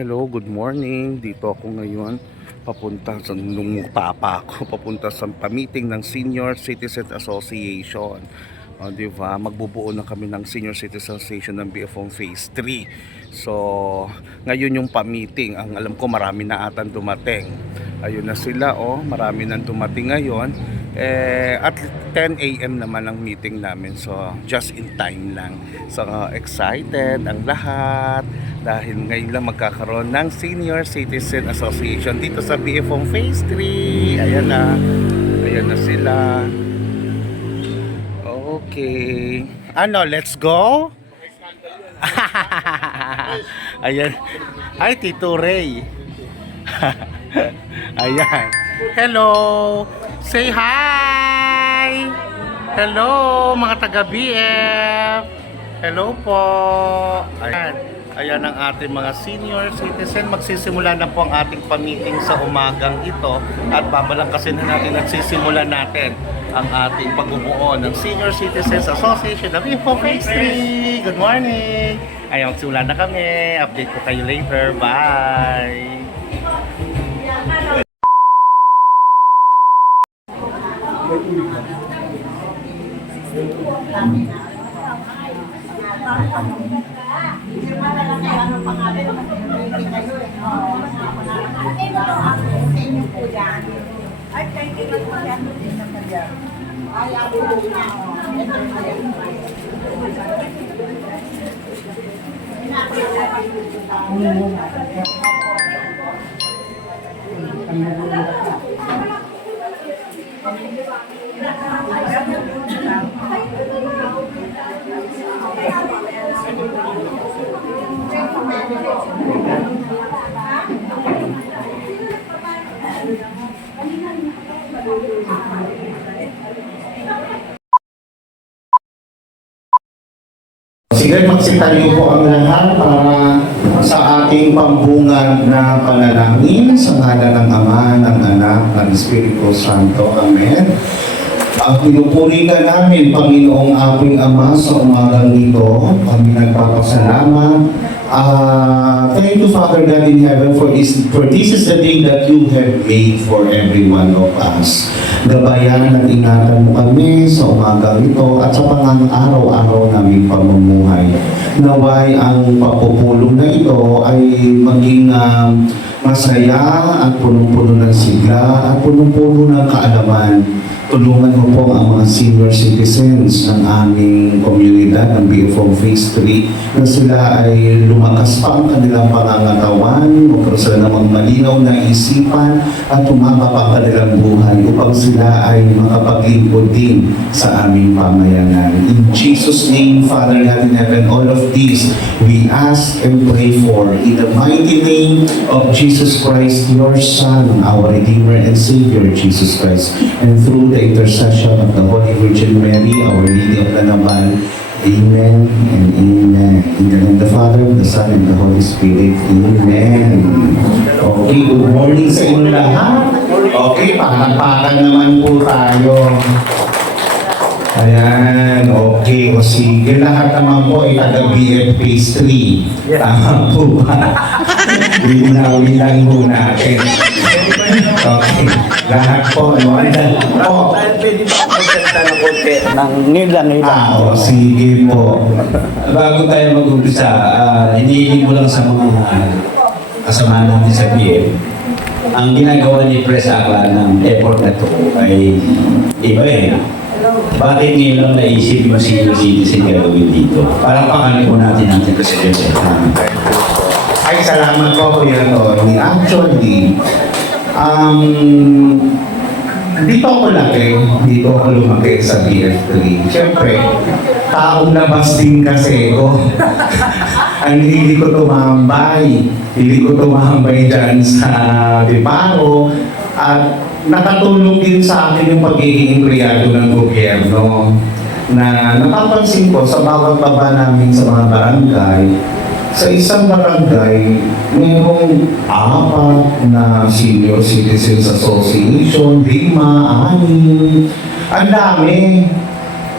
Hello, good morning. Dito ako ngayon papunta sa nunguta pa ako papunta sa pamiting ng Senior Citizen Association. Di ba? Magbubuo na kami ng Senior Citizen Association ng BFOM Phase 3. So, ngayon yung pamiting. Ang alam ko marami na atan dumating. Ayun na sila, marami nang dumating ngayon. At 10 AM naman ang meeting namin. So, just in time lang. So, excited ang lahat dahil ngayon lang magkakaroon ng Senior Citizen Association dito sa BFOM Phase 3. Ayan na sila. Okay. Let's go? Ayan. Ay, Tito Ray. Ayan. Hello. Say hi. Hello, mga taga-BF. Hello po. Ayan ang ating mga senior citizen. Magsisimula na po ang ating pamiting sa umagang ito. At babalangkasin na natin at sisimulan natin ang ating pagbubuo ng Senior Citizens Association of BFOM Phase 3. Good morning. Ayan, magsimula na kami. Update ko kayo later. Bye. Sige, magsitayo po ang lahat para sa ating pambungad na panalangin sa ngalan ng Ama, ng Anak, ng Espiritu Santo. Amen. Pinupuri ka namin, Panginoong aming Ama, sa umagang ito. Kami nagpapasalamat. Thank you, Father God in heaven, for this is the day that you have made for every one of us. Gabayan at ingatan mo kami sa umagang ito at sa pang-araw-araw naming pamumuhay. Naway ang papupulong na ito ay maging masaya at punong-puno ng sigla at punong-puno ng kaalaman. Tulungan mo po ang mga senior citizens ng aming komunidad ng BFOM Phase 3 na sila ay lumakas pa ang kanilang pangangatawan, upang sila namang malinaw na isipan at tumama pa ang kanilang buhay upang sila ay makapaglingkod din sa aming pamayanan. In Jesus' name, Father God in heaven, all of these we ask and pray for in the mighty name of Jesus Christ, your Son, our Redeemer and Savior, Jesus Christ, and through the intercession of the Holy Virgin Mary, Our Lady of Lanaban. Amen and amen. In the name of the Father, the Son, and the Holy Spirit. Amen. Okay, good morning sa inyo lahat. Okay, panapakan naman po tayo. Ayan, okay. O sige, lahat naman po ay taga-BF Phase 3. Tama po ba? Linawin lang po natin. Okay. Lahat po, Pwede ba magsalita ng konti ng nilang? Sige po. Bago tayo mag-umpisa, hinihiling ko lang sa mga kasama natin sa BF. Ang ginagawa ni Pres Akla ng effort na ito ay iba Bakit ngayon lang naisip yung senior citizen gagawin dito? Parang pangalan po natin ang Presidente. Ay, salamat po, Kuya Tony. Actually, dito ako lumaki sa BF3. Siyempre, taong labas din kasi ako. Hindi ko tumambay dyan sa Diparo. At nakatulong din sa akin yung pagiging empleyado ng gobyerno. Na napapansin ko sa bawat baba namin sa mga barangay, sa isang barangay, mayroong 4 na Senior Citizens Association, 5, 6. Ang dami.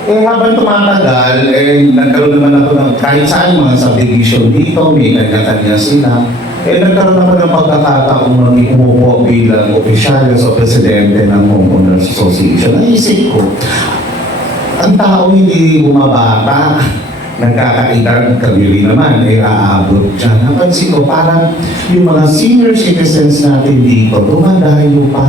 Habang tumatagal, nagkaroon naman ako ng kahit saan mga subdivision dito, may kanya-kanya sila. Nagkaroon ako ng pagkakataong maging umupo bilang opisyalis o presidente ng Homeowners Association. Naisip ko, ang tao hindi bumabata, nagkakaedad, kami rin naman, ay aabot dyan. Napansin ko, parang yung mga senior citizens natin dito, dumadayo pa.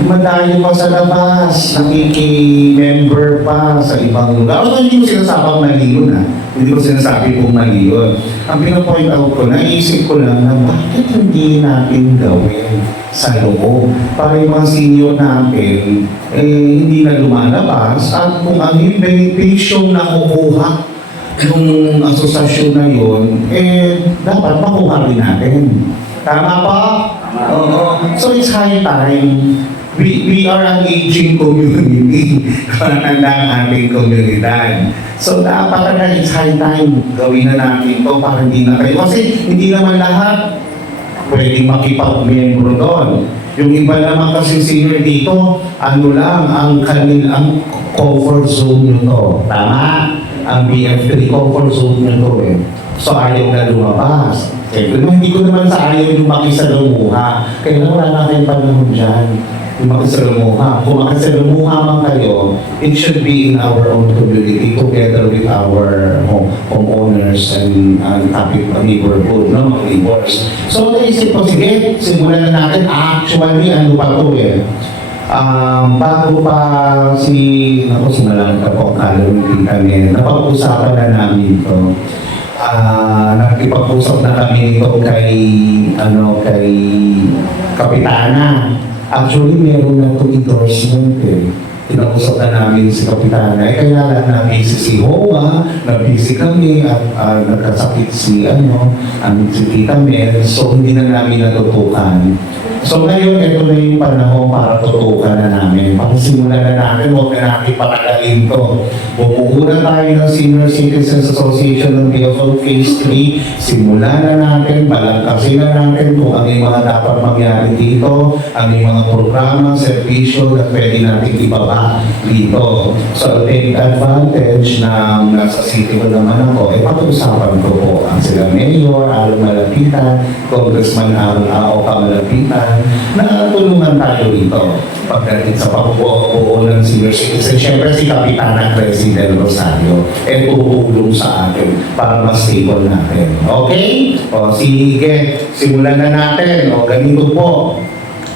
Dumadayo pa sa labas, nakiki-member pa sa ibang lugar. Although hindi ko sinasabang mali yun Hindi ko sinasabi kung mali yun. Ang pinapoint out ko, naisip ko lang na bakit hindi natin gawin sa loob para yung mga senior natin hindi na lumalabas at kung ano yung benepisyo na kukuha yung asosasyon na yun, dapat makuha rin natin. Tama pa? Oo. So it's high time. We are an aging community. Matanda ang ating komunidad. So dapat na it's high time gawin na natin ito para hindi na kayo. Kasi hindi naman lahat pwedeng makipag-membro doon. Yung iba naman kasi senior dito, ano lang, ang kanilang comfort zone nyo to. Tama? Ang BF3 comfort zone nyo to So ayaw na lumabas. Hindi ko naman sa ayaw yung makisalamuha. Kaya wala na kayong panahon dyan. Yung makisalamuha. Kung makisalamuha man kayo, it should be in our own community together with our homeowners and neighborhood, no? Neighbors. So naisip ko, sige, simulan na natin. Actually, ano pa to bago pa simulan ka po, kalawin kami, napag-usapan na namin ito. Nakipag-usap na kami nito kay Kapitana. Actually, meron na ito endorsement Pinausap na namin si Kapitana. Kaya lang na-busy si Hoa, na-busy kami at nagkasakit si Tita Mel. So, hindi na namin natutukan. So ngayon, ito na yung panahon para tutukan na namin. Pagsimulan na namin, huwag na natin patagalin to. Bumuo na tayo ng Senior Citizens Association ng PFO Phase 3. Simulan na natin, balangkasin na natin kung ano yung mga dapat mangyari dito, ano yung mga programa, servisyo na pwede natin ibaba dito. So, take advantage na nasa city ko naman ako, pag-usapan ko po ang sila Mayor, Aaron Malapitan, Congressman Aaron Ao Kamalapitan, na tulungan tayo dito pagdating sa pagbuo ng senior citizen. Siyempre si Kapitana Cresci del Rosario tutulong sa atin para mas stable natin. Okay? O sige, simulan na natin. O ganito po.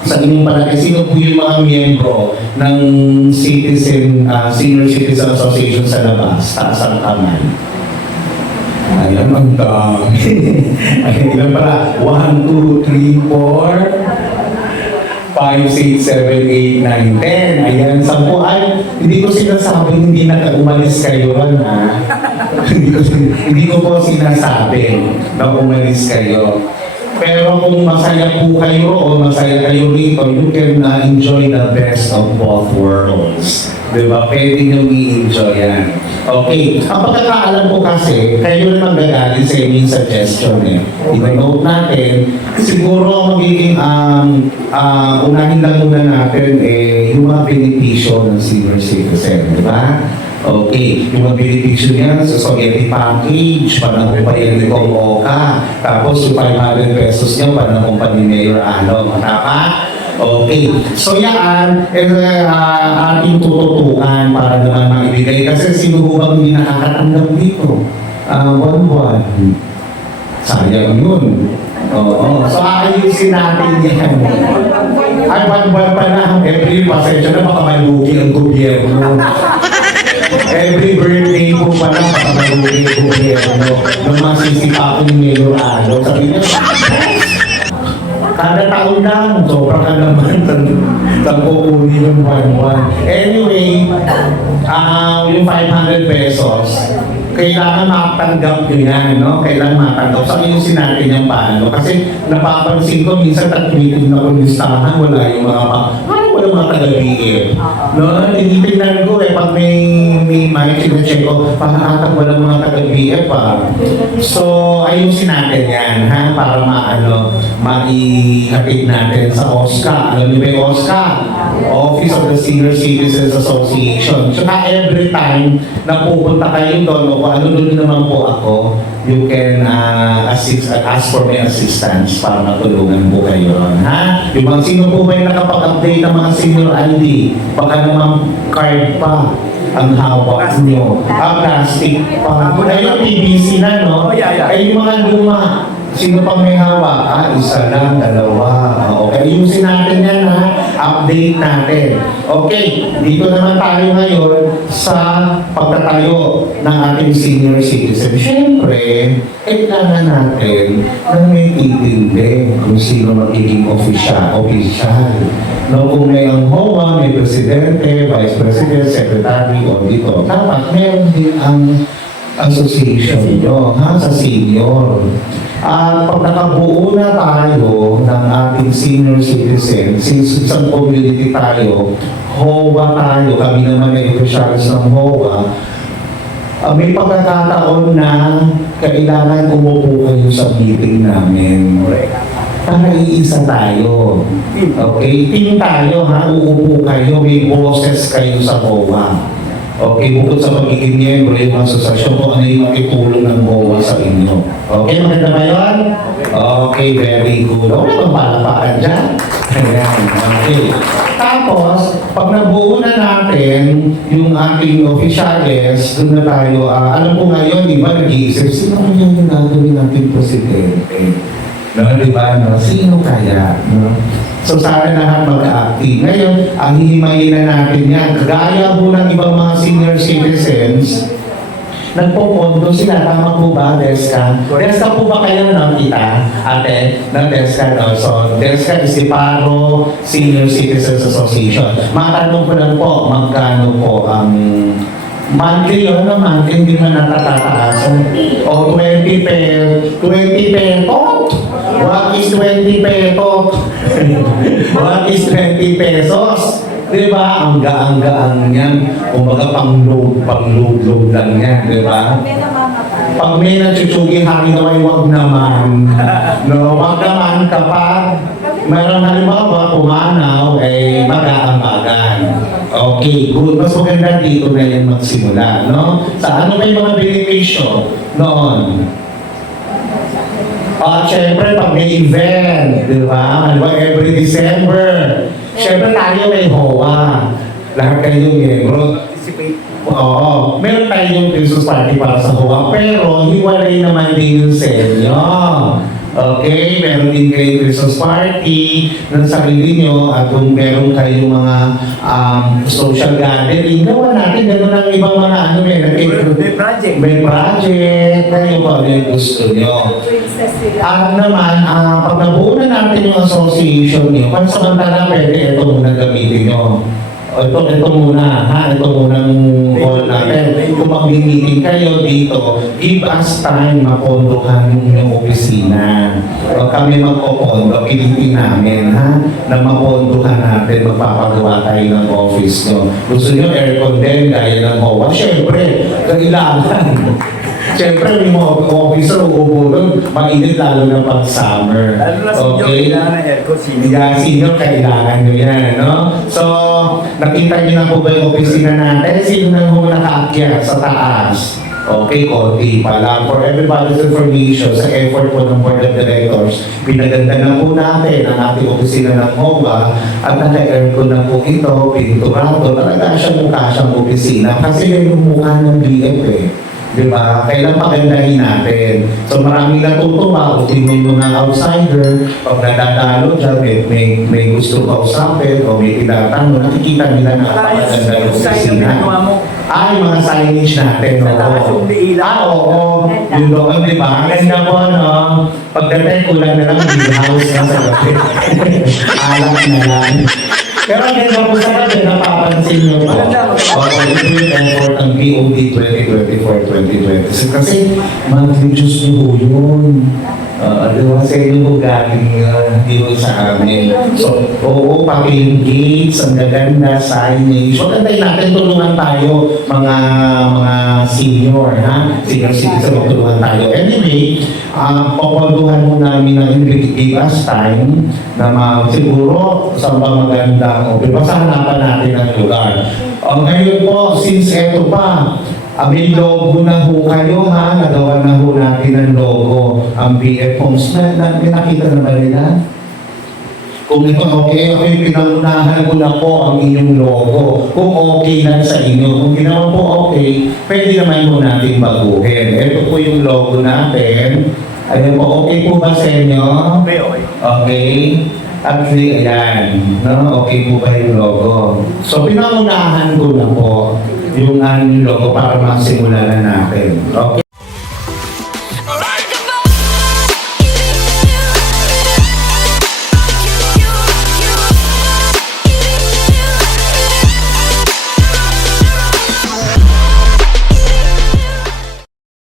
Sa inyong palagi, sino po yung mga miyembro ng Senior Citizen Association sa labas? Taas ang kamay. Ayan ang dami. Ayan ilan pala? 1, 2, 3, 4, 5, 6, 7, 8, 9, 10. Ayan, 10. Ay, hindi ko sinasabing hindi na umalis kayo ha. hindi ko po sinasabi na umalis kayo. Pero kung masaya po kayo o masaya kayo rito, you can enjoy the best of both worlds. Diba? Pwede nyo i-enjoy yan. Okay. Ang pagkakaalam ko kasi, kayo naman gagaling sa inyong suggestion I-note natin, siguro magiging unahin lang muna natin yung mga benepisyo ng senior citizen. Diba? Okay, yung mga benepisyo niya sa spaghetti package, panahon pa yan ni Oka. Tapos yung 500 pesos niya, panahon pa ni Mayor Tama? Okay, so yan, ating tututukan para naman maibigay. Kasi sino ho bang hindi nakakatanggap dito? Buwan-buwan. Sayang yun. Oo. So ayusin natin yan. Ay, buwan-buwan pa na. Every pasensya na baka malugi ang gobyerno. Every birthday po pala pamalugi ang gobyerno. Nung masisipakong Mayor sabi niya, kada taon lang, sobra ka naman tagpupunin ng buwan-buwan. Anyway, yung 500 pesos, kailangan matanggap nyo yan, no? Kailangan matanggap. So, ayusin natin yung paano. Kasi napapansin ko, minsan tag-meeting na kung listahan, wala yung wala mga taga-BF. No? Tinitingnan ko pag may sinecheck ko, parang wala mga taga-BF So, ayusin natin yan, ha? Para maihatid natin sa OSCA. Alam niyo ba yung OSCA? Office of the Senior Citizens Association. So, every time na pupunta kayo doon, o ano doon naman po ako, you can ask for my assistance para matulungan po kayo ron, ha? Yung mga sino po ba yung nakapag-update ng mga senior ID? Baka naman card pa ang hawak nyo. Plastic pa. Ayun, PVC na, no? Ay, yung mga luma. Sino pang may hawak? Isa lang, dalawa. Okay, ayusin natin yan, ha? Update natin. Okay, dito naman tayo ngayon sa pagtatayo ng ating senior citizen. Siyempre, kailangan natin na may titindi kung sino magiging official. No, kung may ang HOA, may presidente, vice president, secretary, auditor, dapat meron din ang association nyo, ha, sa senior. At pag nakabuo na tayo ng ating senior citizen, since isang community tayo, HOA tayo, kami naman ay officials ng HOA, may pagkakataon na kailangan umupo kayo sa meeting namin. Para iisa tayo. Okay? Team tayo, ha? Uupo kayo, may boses kayo sa HOA. Okay, bukod sa pagiging miyembro yung asosasyon kung ano yung makitulong ng MOA sa inyo. Okay, maganda ba yun? Okay, very good. Wala bang palapakan dyan? Ayan, okay. Tapos, pag nabuo na natin yung ating officials, doon na tayo, alam ko ngayon, di ba, nag-iisip, sino kaya yung gagawin natin presidente? No, di ba, no? Sino kaya? No? So sana lahat mag-active. Ngayon, ang hihimayin na natin yan. Kagaya po ng ibang mga senior citizens, nagpo-pondo sila. Tama po ba, Deska? Deska po ba kayo nakita, ate, ng Deska? No? So, Deska is the Paro Senior Citizens Association. Matanong ko lang po, magkano po ang monthly, monthly, hindi man natataasan. O 20 pesos. What is 20 pesos? What is 20 pesos? Diba? Ang gaang-gaang yan. Kumbaga pang-load lang yan. Diba? Pag may nagsusugi, hari daw ay wag naman. No, wag naman kapag mayroong halimbawa pumanaw ay mag-aambagan. Okay, good. Mas maganda dito na yan magsimula, no? Sa ano may mga benepisyo noon? Siyempre, pag may event, di ba? Ano ba, every December. Siyempre, tayo may HOA. Lahat kayo miyembro. Oo. Meron tayong Christmas party para sa HOA, pero hiwalay naman din yung sa inyo. Okay, meron din kayo Christmas party ng sarili nyo at kung meron kayong mga social gathering, gawa natin gano'n ang ibang mga ano, may project. May project, kayo pa yung gusto nyo. At naman, pag nabuo na natin yung association nyo, pansamantala pwede ito muna gamitin nyo. Ito muna, ha? Ito muna ng call natin. Kung mag-meeting kayo dito, give us time mapondohan yung opisina. Pag kami magpopondo, pilitin namin, ha? Na mapondohan natin, magpapagawa tayo ng office nyo. Gusto nyo aircon din, gaya ng HOA? Siyempre, kailangan. Siyempre, may mga officer uupo doon, mainit lalo na pag summer. Okay? Kailangan ng aircon, Senior, kailangan nyo yan, no? So, nakita nyo na po ba yung opisina natin? Sino na mo nakaakyat sa taas? Okay, konti pa lang. For everybody's information, sa effort po ng Board of Directors, pinaganda na po natin ang ating opisina ng HOA at naka-aircon na po ito, pinturado, talaga siyang mukha siyang opisina kasi may mukha ng BF eh. Diba? Kailan pagandahin natin? So maraming natutuwa kung may mga outsider, pag nadadalo dyan, may gusto kausapin o may tinatanong, nakikita nila na napakaganda yung opisina. Ay, mga signage natin, oo. Yun doon, di ba? Ang ganda po, no? Pagdating, kulang na lang, yung house na sa gabi. Alam na lang. Pero ang ganda po sa gabi, napapansin nyo po. Ito yung effort ng POD 2024-2026. Kasi, monthly juice nyo po yun. Diba? Sa inyo po galing hindi mo sa amin. So, oo, pati yung gates, ang gaganda, signage. Maganda natin, tulungan tayo, mga senior, ha? Senior citizen, tulungan tayo. Anyway, papunduhan mo namin ng give us time na siguro sa mga magandang o basta hanapan natin ang lugar. Ngayon po, since eto pa, May logo na ho kayo ha, nagawa na ho natin ang logo. Ang BF Homes na nakita na ba nila? Kung ito okay, okay, pinangunahan ko na po ang inyong logo. Kung okay lang sa inyo, kung hindi naman po okay, pwede naman po natin baguhin. Ito po yung logo natin. Ayan po, okay po ba sa inyo? Okay, okay. Okay. Actually, ayan. No? Okay po ba yung logo? So, pinangunahan ko na po yung logo para magsimula na natin. Okay.